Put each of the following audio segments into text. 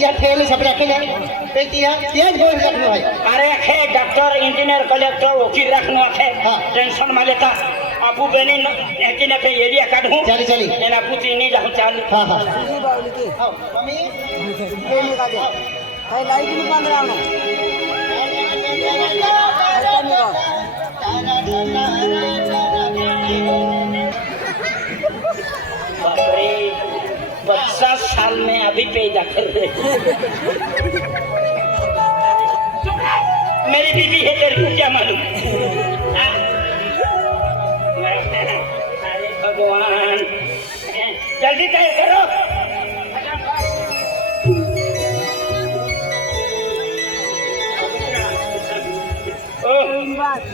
পেটিয়ার fail হিসাবে রাখে না? পেটিয়ার পেঁয়াজ গোল রাখল হয় আরে খে ডাক্তার ইঞ্জিনিয়ার কলেক্টর উকিল রাখনো আছে টেনশন মালে তা আপু বেনি একিনে ফে এরিয়া কাঢু। চলি চলি এন আপু তিনি যাও চাল হ্যাঁ হ্যাঁ আমি ভাই লাইট নি বন্ধ রাখো বাপরে पचास साल में अभी पैदा कर रहे। मेरी बीबी है तेरे को क्या मालूम? हाँ? अरे भगवान। जल्दी तय करो। ओ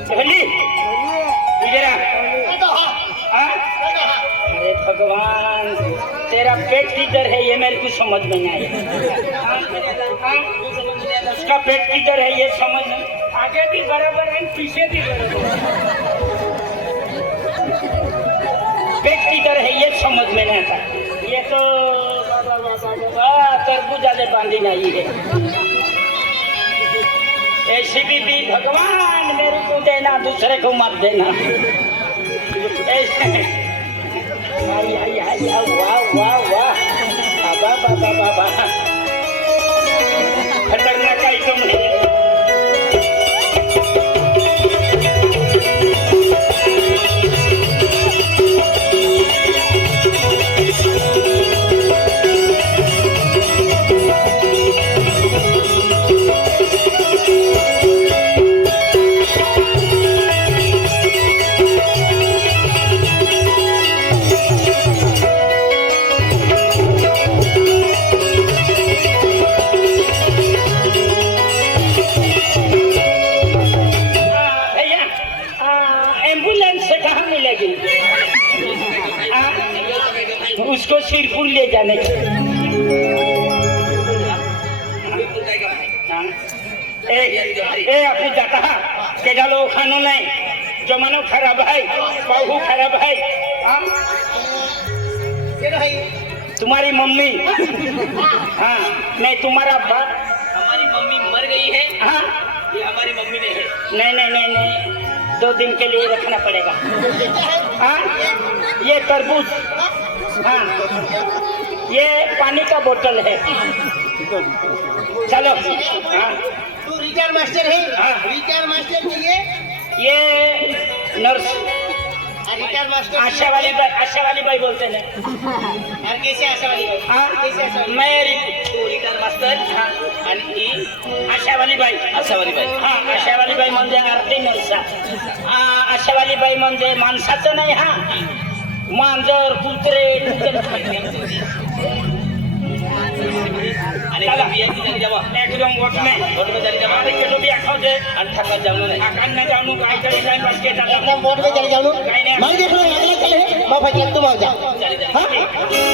जल्दी इधर आ तेरा पेट किधर है ये मेरे को समझ में नहीं आया? उसका पेट किधर है ये समझ आगे भी बराबर है पीछे भी पेट किधर है ये समझ में नहीं आता। ये तो तरबूजा से बांधी नहीं है। ऐसी भी, भी भगवान मेरे को देना दूसरे को मत देना। क्या नहीं ए अपनी जाता के गलो खानो नहीं। जमानो खराब है, बहु खराब है। तुम्हारी मम्मी। हाँ नहीं, तुम्हारा अब्बा हमारी मम्मी मर गई है हाँ ये हमारी मम्मी नहीं है? नहीं नहीं नहीं नहीं। दो दिन के लिए रखना पड़ेगा। हाँ? ये तरबूज। हाँ। ये पानी का बोतल है चलो तू रिटायर मास्टर है रिटायर मास्टर की ये ये नर्स रिटायर मास्टर आशा वाली भाई आशा वाली भाई बोलते हैं कैसे आशा वाली भाई हाँ मैं रिटायर मास्टर हाँ आशा वाली भाई आशा वाली भाई हाँ आशा वाली भाई म्हणजे आरती नर्स आशा वाली बाई म्हणजे माणसाचं नाही हा मांजर कुत्रे বিয়াতে জানি যাব একদম ঘটে নাই ঘটবে জানি যাব আরে কেটো বিয়া খাও যে আর থাকা যাও না আকান না যাও না কাই কাই কাই পাঁচ কে টাটা না ঘটবে জানি যাও না মাই দেখো আগলা চলে বা ফাইল তো বাও যা হ্যাঁ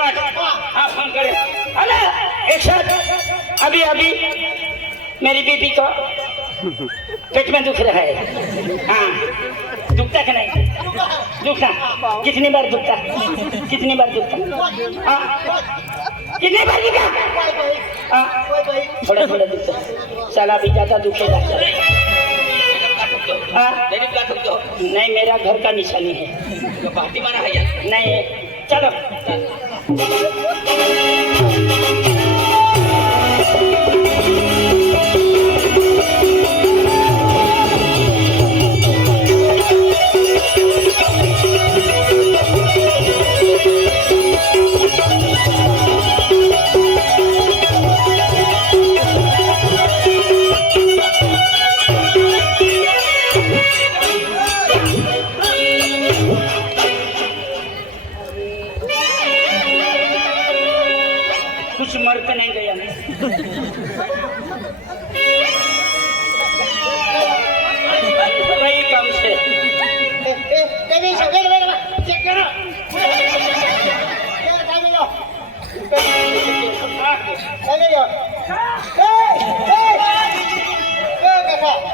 आठ हाँ फ़ोन करे। सौ आठ अभी अभी। मेरी बीबी को पेट में दुख रहा है। हाँ। दुखता कि नहीं? दुखता। कितनी बार दुखता? कितनी बार दुखता? हाँ। कितनी बार दुखता? हाँ। थोड़ा थोड़ा दुखता। चला भी ज़्यादा दुखेगा। नहीं मेरा घर का निशानी है। पार्टी मारा है नहीं चलो चल. मरकने गया वही काम से Hey! Hey! Hey! Hey! Hey!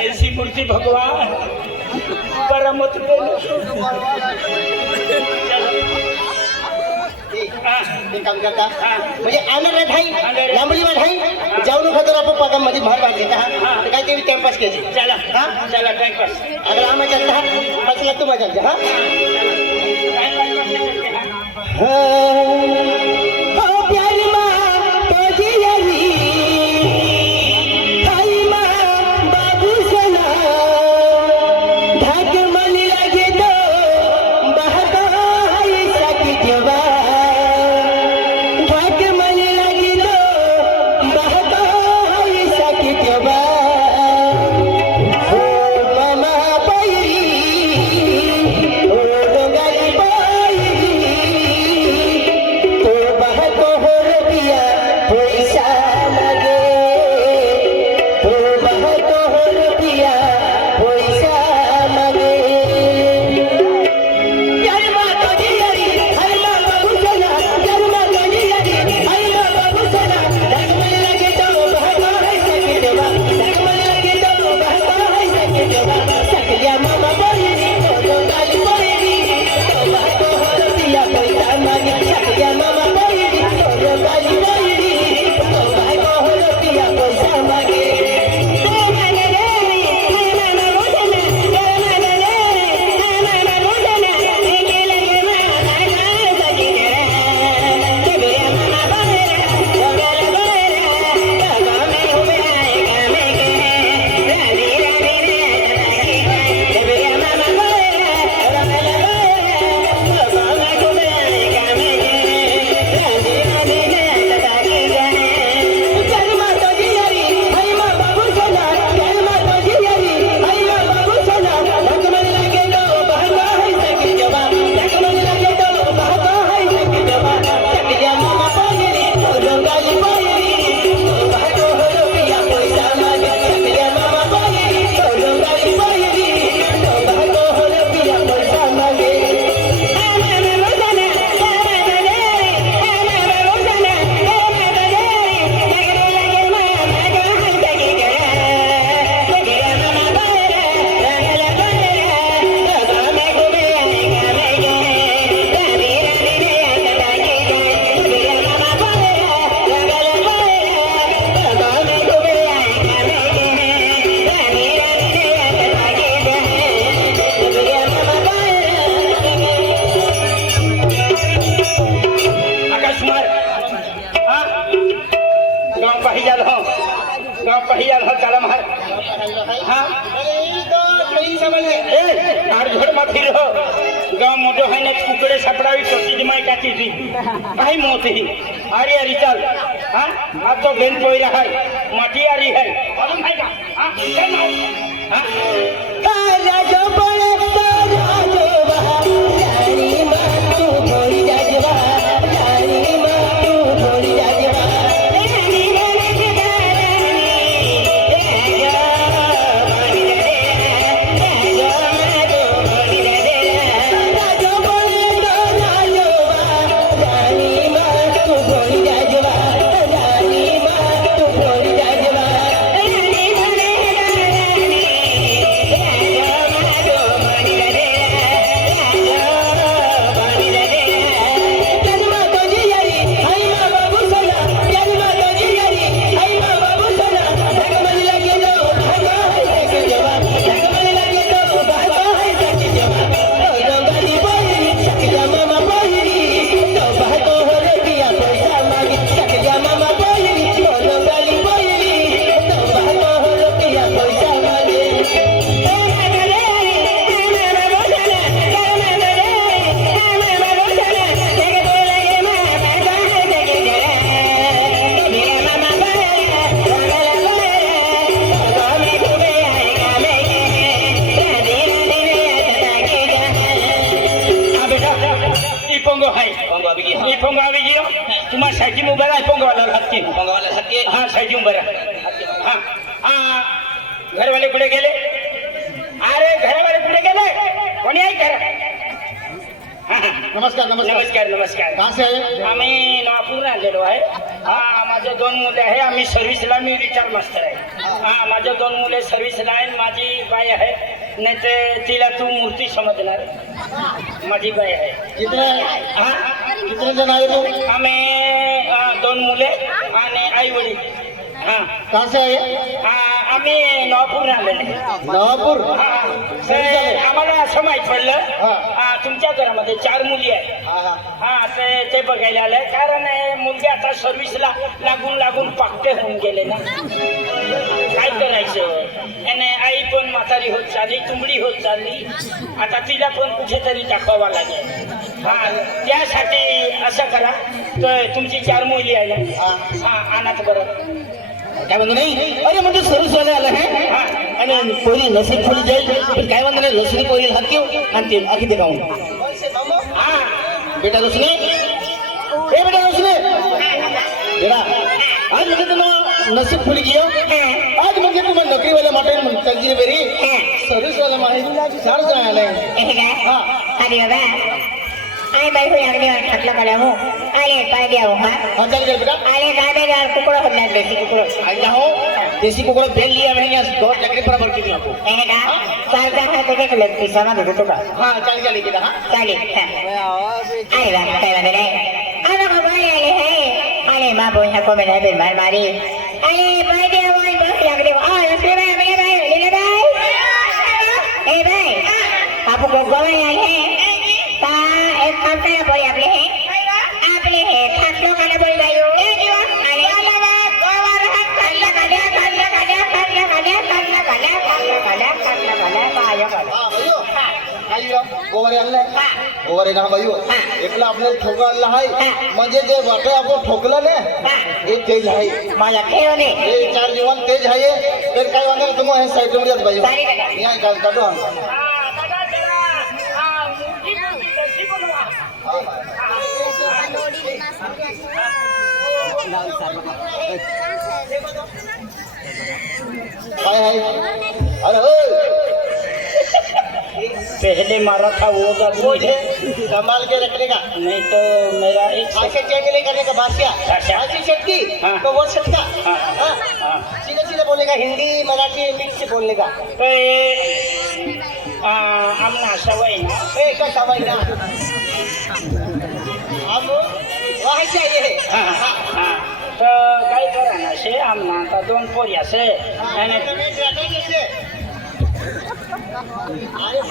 ऐसी मूर्ति भगवान परम म्हणजे आनंद राठाई लांबडी वाठाई जाऊ नका तर आपण पगामध्ये भर वाटली का? काय ते टाइमपास चला. हा? चला टाइमपास अगर हा. हा. પહિયાર હા તારા માં હા આર ઘરમાંથી રહો ગામ મોટો હોય ને કુકડે સપડાવી તો સીધમાં કાચી જી ભાઈ મોથી આરી આરી ચાલ હા આ તો બેન પોઈ રહ્યા માટી આરી હે હા હા घरवाले कुठे गेले? अरे घरवाले कुठे गेले? कोणी आहे घर. नमस्कार नमस्कार. नमस्कार नमस्कार. कहाँ से आए? आम्ही नागपूर आलेलो आहे. हा माझे दोन मुले आहे. आम्ही सर्व्हिसला मी रिटायर मास्टर आहे. हा. माझे दोन मुले सर्व्हिसला आहे माझी बाई आहे. नाही ते तिला तू मूर्ती समजणार. माझी बाई आहे. हा? आम्ही दोन मुले आणि आई वडील. हा. कहाँ से आए? हा, आम्ही नागपूर आलेले नवापुर? हा, ते आम्हाला असं माहीत पडलं हा. तुमच्या घरामध्ये चार मुली आहेत. हाँ हाँ. हा ते बघायला आलंय कारण हे मुलगे आता सर्व्हिसला लागून लागून पाकटे होऊन गेले ना. काय करायचं? आणि आई पण म्हातारी होत चालली तुंबडी होत चालली. आता तिला पण कुठेतरी दाखवावा लागेल. हा त्यासाठी असं करा. तर तुमची चार मुली आहे ना? हा. आणा तर बरं. કઈ વાંધો નહીં? અરે મને સરસ વાલે આલે હે. અને કોઈની નસીબ ખુલી જાય પણ કઈ વાંધો નહીં લસણી કોઈ હાક્યો અને તે આખી દે ગાઉં બેટા લસણી એ બેટા લસણી બેટા આજ મને તમે નસીબ ખુલી ગયો. આજ મને તમે નોકરી વાળા માટે તકદીર બેરી સરસ વાળા માહિતી સારું જણાય હા. અરે બાબા આ બાઈક આગળ આટલા પડ્યા હું. આલે પાડી આવો હા. અંદર ગયો બેટા. આલે દાદા યાર કુકડો હમણાં દેસી કુકડો અહીંયા હો દેસી કુકડો બેલ લીયા મેં અહીંયા. દો ટકરી પર ભરતી દી આપો. એને કા ચાલતા હા તો કે લગતી સામા દે તો હા ચાલી ચાલી બેટા હા. ચાલી હા. આલે વા કઈ વાંધો નહીં. આનો ખબર આલે હે. આલે માં બોલ હકો મેં ભાઈ અમે કોઈ આપણે હે? આપણે હે. થાકલો કાને બોલ ભાઈઓ એ જો અને અમદાવાદ ગોવાર હક કાલે કાલે કાલે કાલે કાલે કાલે કાલે કાલે કાલે કાલે કાલે કાલે ઠોકલા पहले मारा था वो गद मुझे संभाल के रखने का नहीं तो मेरा एक चेंज नहीं करने का बात क्या अच्छा। शक्ति हाँ। तो बोल सकता हाँ। हाँ? हाँ। सीधे सीधे बोलेगा हिंदी मराठी मिक्स से बोलने का तो आमना सवय ना का ना वहाँ चाहिए हा, हा. तर काय करा ना शे आमना आता दोन पोरी असे आणि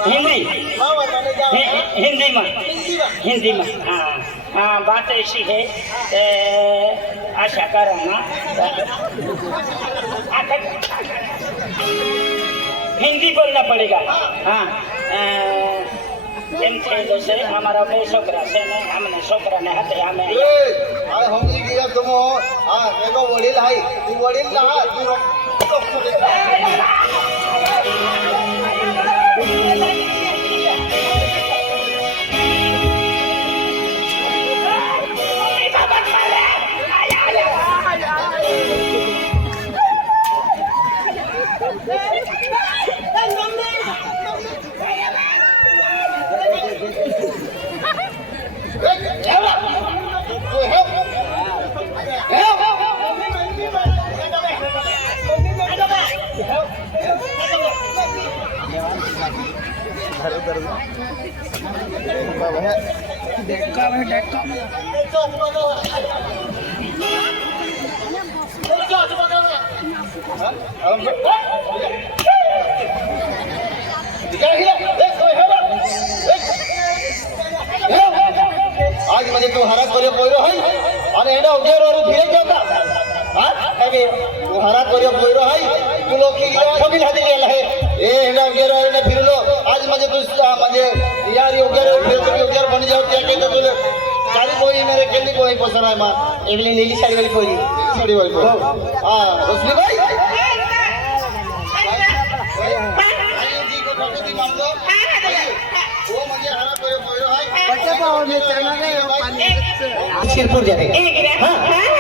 हिंदी हि- हिंदी में हिंदी में हाँ हाँ बात ऐसी है ए, आशा करो ना हिंदी बोलना पड़ेगा हाँ अ, એમ છે જશે અમારા બે છોકરા છે ને અમને છોકરાને હાથે અમે એનો વડીલ હાઈ તું વડીલ ના હા તું ಹಾಗೆ ಹಣ ಕೊರಿಯೋ ಕೊಯ್ರೋ ಹೈ ಕುಲೋಕಿ ಕಮಿಲ್ ಹದಿ ಗೆಲ್ಲ ಹೈ ಏ ಹೆಣ ಗೆರೋ ಹೆಣ ಫಿರಲೋ आज मजे तुझ मजे यार योग्यर फिर योग्यर बन जाओ क्या कहते तुझे सारी कोई मेरे केली कोई पसंद है मां एकली नीली साड़ी वाली कोई साड़ी वाली कोई हां उसने भाई शिरपुर जाते हैं हाँ